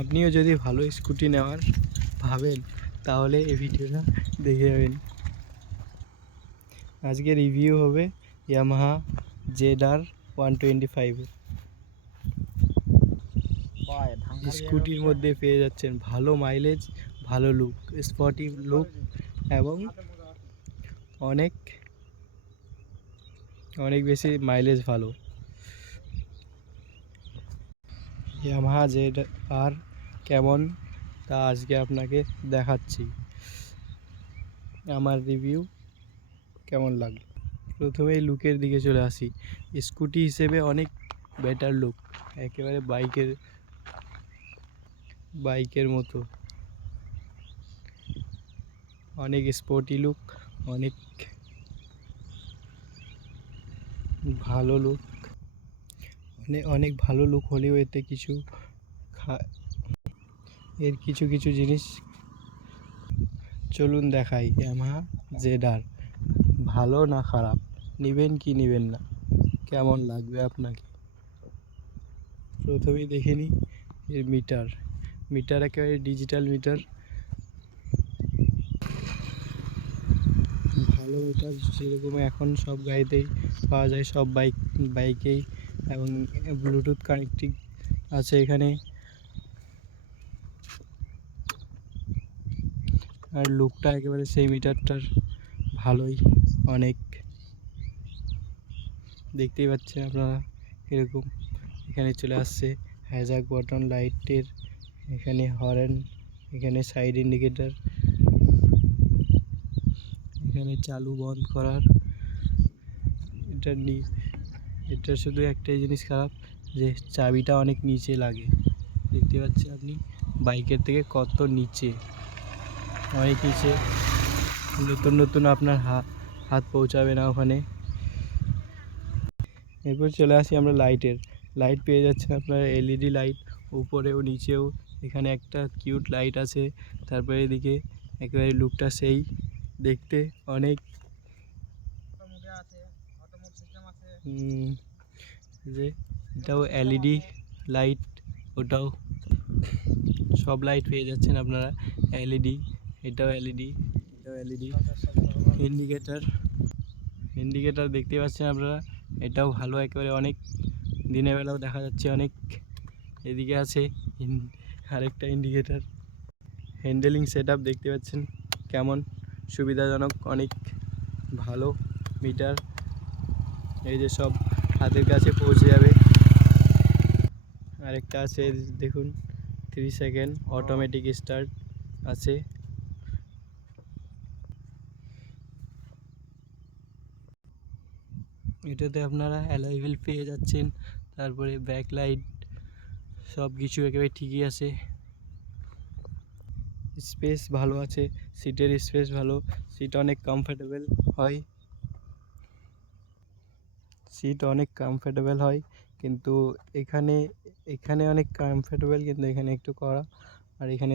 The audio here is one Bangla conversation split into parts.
আপনিও যদি ভালো স্কুটি নেওয়ার ভাবেন তাহলে এই ভিডিওটা দেখে যাবেন। আজকে রিভিউ হবে ইয়ামাহা ZR 125। স্কুটির মধ্যে পেয়ে যাচ্ছেন ভালো মাইলেজ, ভালো লুক, স্পটি লুক এবং অনেক অনেক বেশি মাইলেজ ভালো। ইয়ামাহা ZR কেমন তা আজকে আপনাকে দেখাচ্ছি। আমার রিভিউ কেমন লাগলো, প্রথমেই লুকের দিকে চলে আসি। স্কুটি হিসেবে অনেক বেটার লুক, একেবারে বাইকের মতো অনেক স্পোর্টি লুক, অনেক ভালো লুক, অনেক ভালো লুক হলেও এতে কিছু কিছু জিনিস চলুন দেখাই। ইয়ামাহা ZR ভালো না খারাপ, নেবেন কি নেবেন না, কেমন লাগবে আপনাকে। প্রথমেই দেখে নিই এর মিটার একেবারে ডিজিটাল মিটার, ভালো মিটার যেরকম এখন সব গাড়িতেই পাওয়া যায়, সব বাইকেই, এবং ব্লুটুথ কানেক্টিং আছে এখানে। আর লুকটা একেবারে সেই মিটারটার ভালোই, অনেক দেখতেই পাচ্ছেন আপনারা এরকম। এখানে চলে আসছে হ্যাজাক বটন লাইটের, এখানে হর্ন, এখানে সাইড ইন্ডিকেটার, এখানে চালু বন্ধ করার। এটা শুধু একটাই জিনিস খারাপ, যে চাবিটা অনেক নিচে লাগে। দেখতে পাচ্ছেন আপনি বাইকের থেকে কত নিচে, অনেক নিচে, নতুন আপনার হাত পৌঁছাবে না ওখানে। এরপর চলে আসি আমরা লাইট পেয়ে যাচ্ছেন আপনারা, এলইডি লাইট উপরেও নিচেও। এখানে একটা কিউট লাইট আছে, তারপরে এদিকে একেবারে লুকটা সেই দেখতে অনেক। যে এটাও এলইডি লাইট, ওটাও সব লাইট পেয়ে যাচ্ছেন আপনারা এলইডি, এটাও এলইডি। ইন্ডিকেটার দেখতে পাচ্ছেন আপনারা, এটাও ভালো, একেবারে অনেক দিনের বেলাও দেখা যাচ্ছে অনেক। এদিকে আছে আরেকটা ইন্ডিকেটার। হ্যান্ডেলিং সেটআপ দেখতে পাচ্ছেন কেমন সুবিধাজনক, অনেক ভালো মিটার। এই যে সব হাতের কাছে পৌঁছে যাবে। আরেকটা আছে দেখুন, 3 সেকেন্ড অটোমেটিক স্টার্ট আছে। এটাতে আপনারা অ্যালয় হুইল পেয়ে যাচ্ছেন, তারপরে ব্যাকলাইট, সব কিছু একেবারে ঠিকই আছে। স্পেস ভালো আছে, সিটের স্পেস ভালো, সিট অনেক কমফোর্টেবল হয়, কিন্তু এখানে অনেক কমফোর্টেবল, কিন্তু এখানে একটু কড়া। আর এখানে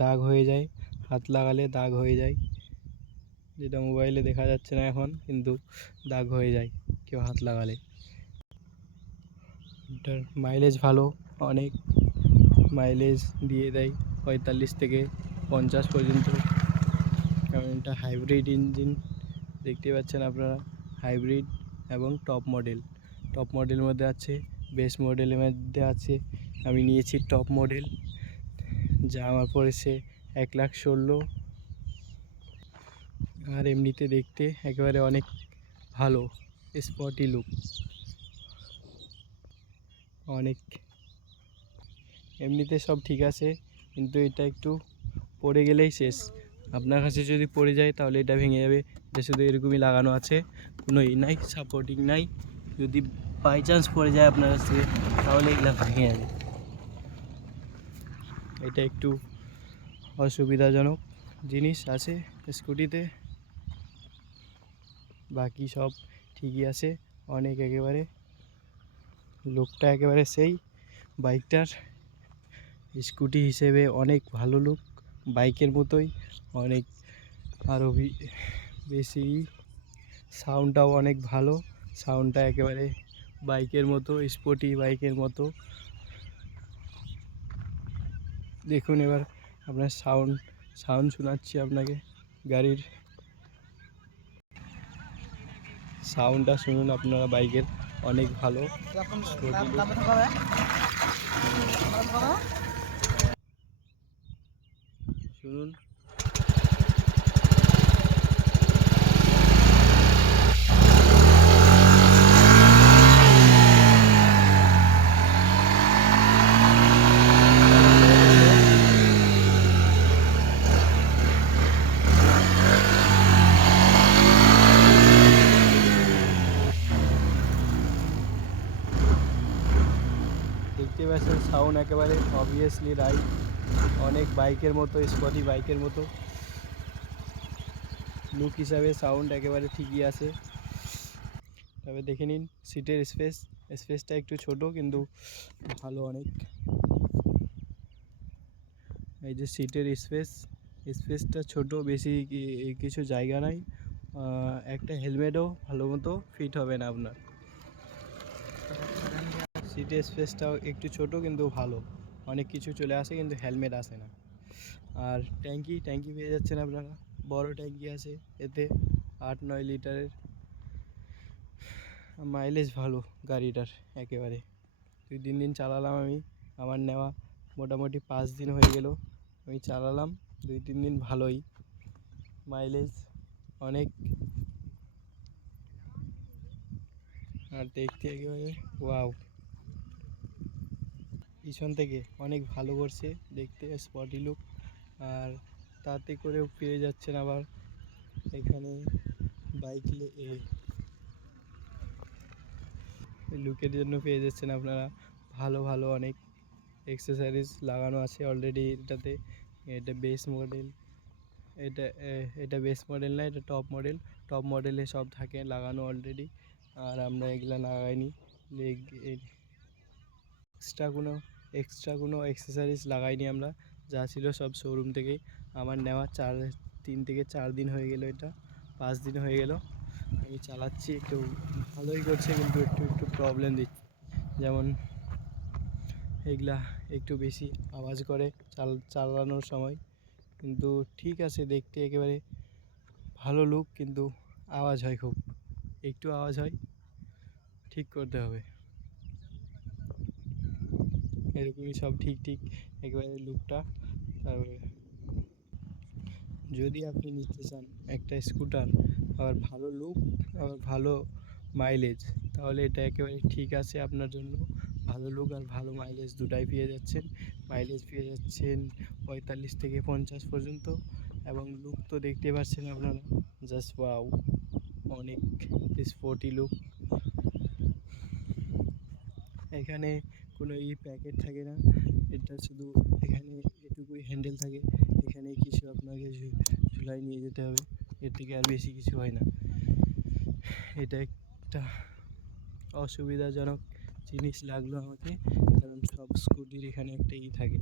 দাগ হয়ে যায়, হাত লাগালে দাগ হয়ে যায়, যেটা মোবাইলে দেখা যাচ্ছে না এখন, কিন্তু দাগ হয়ে যায় কেউ হাত লাগালে। এটার মাইলেজ ভালো, অনেক মাইলেজ দিয়ে দেয় 45 থেকে 50 পর্যন্ত। কারণ এটা হাইব্রিড ইঞ্জিন দেখতে পাচ্ছেন আপনারা, হাইব্রিড এবং টপ মডেলের মধ্যে আছে, বেস মডেলের মধ্যে আছে। আমি নিয়েছি টপ মডেল, যা আমার পড়েছে 1,16,000। আর এমনিতে দেখতে একেবারে অনেক ভালো, স্পটি লুক, অনেক। এমনিতে সব ঠিক আছে, কিন্তু এটা একটু পড়ে গেলেই শেষ। আপনার কাছে যদি পড়ে যায় তাহলে এটা ভেঙে যাবে। এটা শুধু এরকমই লাগানো আছে, কোনো নাই, সাপোর্টিং নাই। যদি বাই চান্স পড়ে যায় আপনার কাছ থেকে তাহলে এগুলো ভেঙে যাবে। এটা একটু অসুবিধাজনক জিনিস আছে স্কুটিতে, বাকি সব ঠিকই আছে। অনেক একেবারে লুকটা একেবারে সেই বাইকটার, স্কুটি হিসেবে অনেক ভালো লুক, বাইকের মতোই অনেক, আরও বেশি। সাউন্ডটাও অনেক ভালো, সাউন্ডটা একেবারে বাইকের মতো, স্পোর্টি বাইকের মতো। দেখুন এবার আপনার সাউন্ড শোনাচ্ছি আপনাকে, গাড়ির সাউন্ডটা শুনুন আপনারা বাইকের, অনেক ভালো। শুনুন। দেখতে পাচ্ছেন সাউন্ড একেবারে অবভিয়াসলি রাইট, অনেক বাইকের মতো, স্পটি বাইকের মতো। লুক হিসাবে সাউন্ড একেবারে ঠিকই আছে। তবে দেখে নিন সিটের স্পেসটা একটু ছোট কিন্তু ভালো অনেক। এই যে সিটের স্পেসটা ছোট, বেশি কিছু জায়গা নাই। একটা হেলমেটও ভালো মতো ফিট হবে না আপনার। সিটের স্পেসটাও একটু ছোট কিন্তু ভালো, অনেক কিছু চলে আসে কিন্তু হেলমেট আসে না। আর ট্যাঙ্কি পেয়ে যাচ্ছেন আপনারা, বড় ট্যাঙ্কি আছে এতে, 8-9 লিটারের। মাইলেজ ভালো গাড়িটার একেবারে। 2-3 দিন চালালাম আমি, আমার নেওয়া মোটামুটি 5 দিন হয়ে গেল আমি চালালাম। 2-3 দিন ভালোই মাইলেজ অনেক। আর দেখতে একেবারে ওয়াও, পিছন থেকে অনেক ভালো করছে দেখতে, স্পটি লুক। আর তাতে করেও পেয়ে যাচ্ছেন আবার এখানে বাইক লুকের জন্য পেয়ে যাচ্ছেন আপনারা ভালো অনেক অ্যাক্সেসরিজ লাগানো আছে অলরেডি এটাতে। এটা বেস মডেল, এটা বেস মডেল না, এটা টপ মডেলে সব থাকে লাগানো অলরেডি। আর আমরা এগুলা লাগাইনি, এক্সট্রা কোনো অ্যাক্সেসরিজ লাগাইনি আমরা, যা ছিল সব শোরুম থেকেই। আমার নেওয়া 3 থেকে 4 দিন হয়ে গেল, এটা 5 দিন হয়ে গেল আমি চালাচ্ছি। একটু ভালোই করছে কিন্তু একটু প্রবলেম দিচ্ছে, যেমন এগুলা একটু বেশি আওয়াজ করে চালানোর সময়। কিন্তু ঠিক আছে, দেখতে একেবারে ভালো লুক, কিন্তু আওয়াজ হয় খুব, একটু আওয়াজ হয়, ঠিক করতে হবে। এরকমই সব ঠিক একেবারে লুকটা। তারপরে যদি আপনি নিতে চান একটা স্কুটার, আবার ভালো লুক, আবার ভালো মাইলেজ, তাহলে এটা একেবারে ঠিক আছে আপনার জন্য। ভালো লুক আর ভালো মাইলেজ দুটাই পেয়ে যাচ্ছেন। মাইলেজ পেয়ে যাচ্ছেন 45 থেকে 50 পর্যন্ত, এবং লুক তো দেখতে পাচ্ছেন আপনারা, জাস্ট ওয়াও, অনেক স্পোর্টি লুক। এখানে কোনো প্যাকেট থাকে না, এটা শুধু এখানে এটুকুই হ্যান্ডেল থাকে, এখানে কিছু আপনাকে ঝুলাই নিয়ে যেতে হবে, এর থেকে আর বেশি কিছু হয় না। এটা একটা অসুবিধাজনক জিনিস লাগলো আমাকে, কারণ সব স্কুটির এখানে একটা থাকে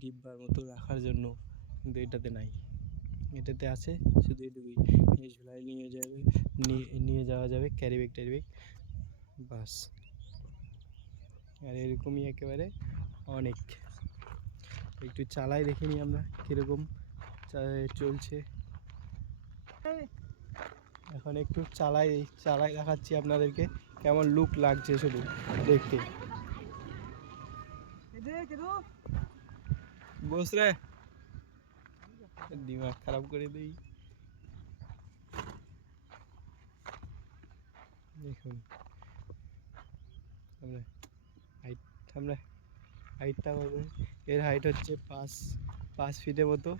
ডিব্বার মতো রাখার জন্য, কিন্তু এটাতে নাই। এটাতে আছে শুধু এটুকুই, এই ঝুলাই নিয়ে যাওয়া যাবে, ক্যারি ব্যাগ বাস। আর এরকমই একেবারে অনেক। একটু চালাই দেখিনি আমরা কীরকম চলছে, এখন একটু চালাই দেখাচ্ছি আপনাদেরকে কেমন লুক লাগছে শুধু দেখতে। বস রে, দিমাগ খারাপ করে দিই। দেখুন আমরা হাইটটা বলবেন, এর হাইট হচ্ছে 5 ফিটের মতো,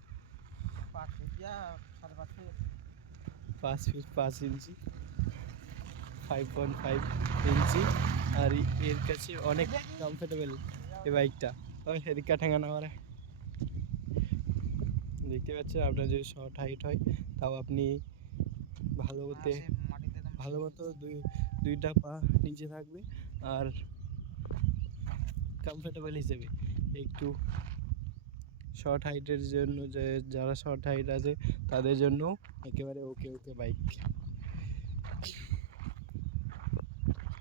5 ফিট 5 ইঞ্চি, 5.5 ইঞ্চি। আর এর কাছে অনেক কমফোর্টেবল এই বাইকটা। ওই এদিকটা ঠেঙানো করে দেখতে পাচ্ছেন। আপনার যদি শর্ট হাইট হয় তাও আপনি ভালো মতো দুইটা পা নিচে থাকবে। আর কমফোর্টেবল হিসেবে একটু শর্ট হাইটের জন্য, যারা শর্ট হাইট আছে তাদের জন্য একেবারে ওকে বাইক,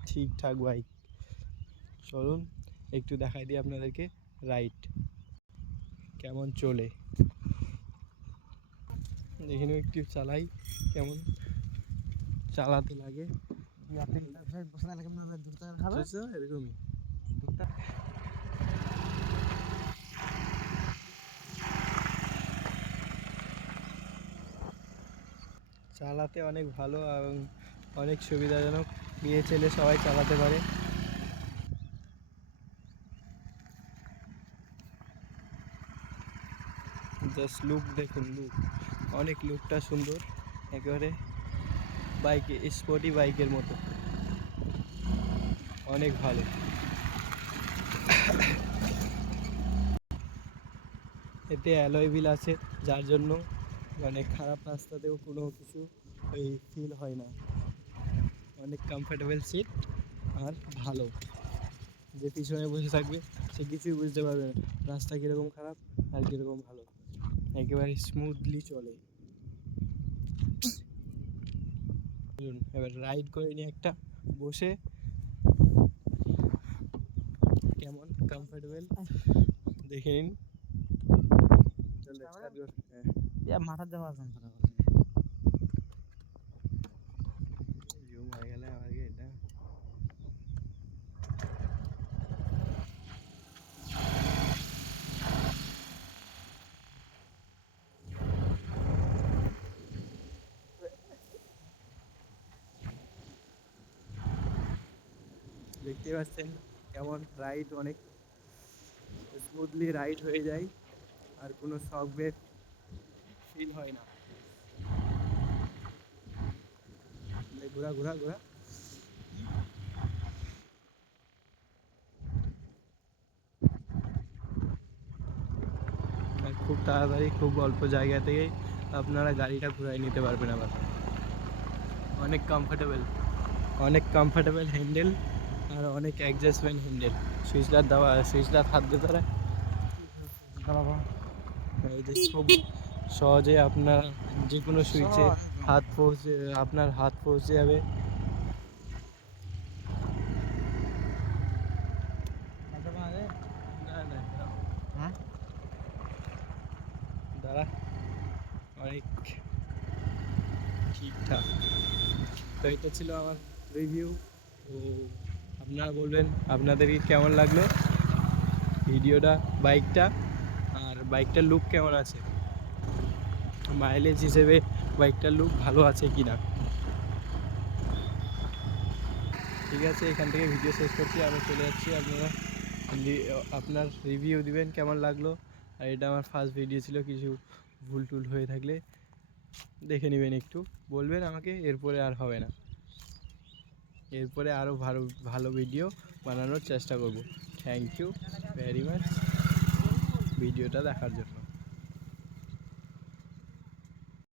ঠিকঠাক বাইক। চলুন একটু দেখাই দিই আপনাদেরকে রাইড। কেমন চলে। দেখে নিও একটু চালাই কেমন চালাতে লাগে। এরকমই চালাতে অনেক ভালো এবং অনেক সুবিধাজনক, মেয়ে ছেলে সবাই চালাতে পারে। জাস্ট লুক দেখুন, লুক অনেক লুকটা সুন্দর, একেবারে বাইকে স্পোর্টি বাইকের মতো, অনেক ভালো। এতে অ্যালয় হুইল আছে, যার জন্য মানে খারাপ রাস্তাতেও কোনো কিছু ওই ফিল হয় না। অনেক কমফোর্টেবল সিট আর ভালো, যে পিছনে বসে থাকবে সে কিছুই বুঝতে পারবে না রাস্তা কীরকম খারাপ আর কীরকম ভালো, একেবারে স্মুথলি চলে। এবার রাইড করে নিয়ে একটা বসে কেমন কমফোর্টেবল দেখে নিন। মাথা দেওয়া আছে জুম হয়ে গেলে আমার এটা দেখতে পাচ্ছেন কেমন রাইড, অনেক স্মুথলি রাইড হয়ে যায় আর কোনো শক ব্রেক ফিল হয় না। ঘোরা ঘোরা ঘোরা আর খুব তাড়াতাড়ি খুব অল্প জায়গা থেকেই আপনারা গাড়িটা ঘুরাই নিতে পারবেন। আবার অনেক কমফোর্টেবল হ্যান্ডেল আর অনেক অ্যাডজাস্টমেন্ট হ্যান্ডেল। সুইচটার দেওয়া, সুইচটার হাত দিতে পারে, এই যে খুব সহজে আপনার যে কোনো সুইচে আপনার হাত পৌঁছে যাবে। না না দাঁড়া, অনেক ঠিকঠাক। তো এটা ছিল আমার রিভিউ। তো আপনারা বলবেন আপনাদের কেমন লাগলো ভিডিওটা, বাইকটা, আর বাইকটার লুক কেমন আছে, মাইলেজ হিসেবে বাইকটার লুক ভালো আছে কি না। ঠিক আছে, এখান থেকে ভিডিও শেষ করছি, আমি চলে যাচ্ছি। আপনারা আপনার রিভিউ দিবেন কেমন লাগলো। আর এটা আমার ফার্স্ট ভিডিও ছিল, কিছু ভুল টুল হয়ে থাকলে দেখে নেবেন, একটু বলবেন আমাকে, এরপরে আর হবে না, এরপরে আরও ভালো ভালো ভিডিও বানানোর চেষ্টা করব। থ্যাংক ইউ ভেরি মাচ ভিডিওটা দেখার জন্য।